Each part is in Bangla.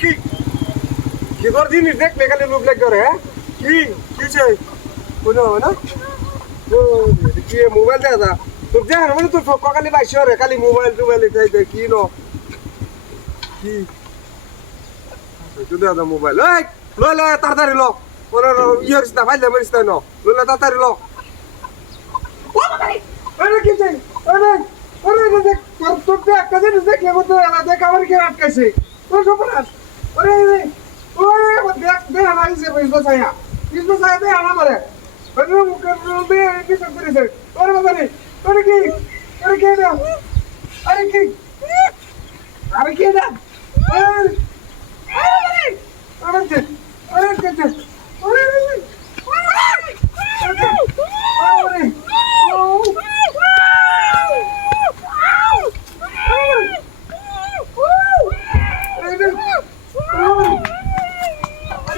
কি? কি তোর জিনিস দেখলে খালি লোক লাগবে রে হ্যাঁ কি? কি চাই কোনো না? ও, কি মোবাইল দেখা যা তোর দেখা না মানে তোর কালি বাইশ রে খালি মোবাইল টোবাইল খাই দে কি ন? কি? তুই দেখা মোবাইল। এই লইলে তাড়াতাড়ি ল ওরা ইয়ে না ফাইলে মারিস না? লইলে তাড়াতাড়ি ল কি চাই আরে আরে দেখ তোর তোর দেখ কাজে দেখ লেগো তো দেখ আমার কি আটকাইছে? তোর সপনাস আরে আরে ওরে দেখ দেখ আমার ইসে বইস বসায়া ইস বসায়া দে আমার মারে আরে মুখে রবে কি সব করেছে ওরে বাবা রে আরে কি আরে কি না আরে কি আরে কি না আরে আরে আরে কি আরে কি আরে আরে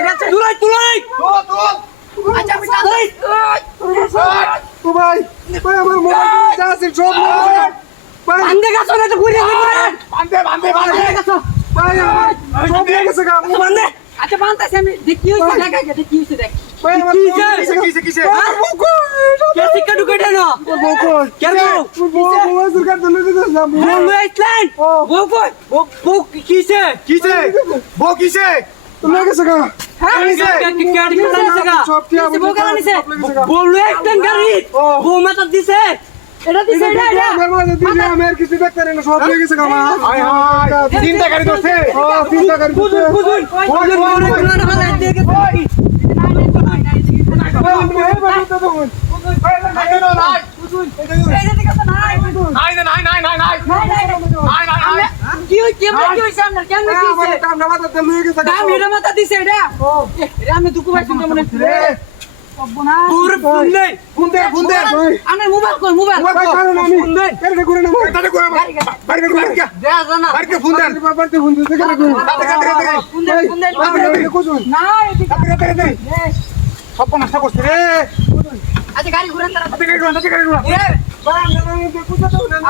আচ্ছা আমি তুলাই ও ভাই ভাই আমার মোবাইল যা আছে সব নিয়ে গেছে। ভাই আন্দে গেছো না তো ঘুরে ঘুরে বান্ধে, বান্ধে, বান্ধে। আন্দে গেছো ভাই আমার সব নিয়ে গেছে গা বান্দে আচ্ছা বান্তাছে আমি দেখি হইছে দেখ আগে দেখি হইছে দেখ হ্যাঁ দিছে এটা দিছে এটা এটা আমার কিছু দেখতে না সব নিয়ে গেছে গা আমার হায় হায়, তিনটা গাড়ি ধরছে। ও তিনটা গাড়ি বুঝুন বুঝুন বুঝুন বুঝুন আমি দুঃখ পাইছি মনে। সব নষ্ট করছে রে। আচ্ছা গাড়ি ঘুরেন তারা তাতে গাড়ি ঘোড়া, তাতে গাড়ি ঘোড়া। এ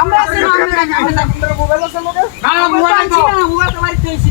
আমরা আছি না না না, না, মোবাইল নাই তো। মোবাইল তো বাড়িতে আছি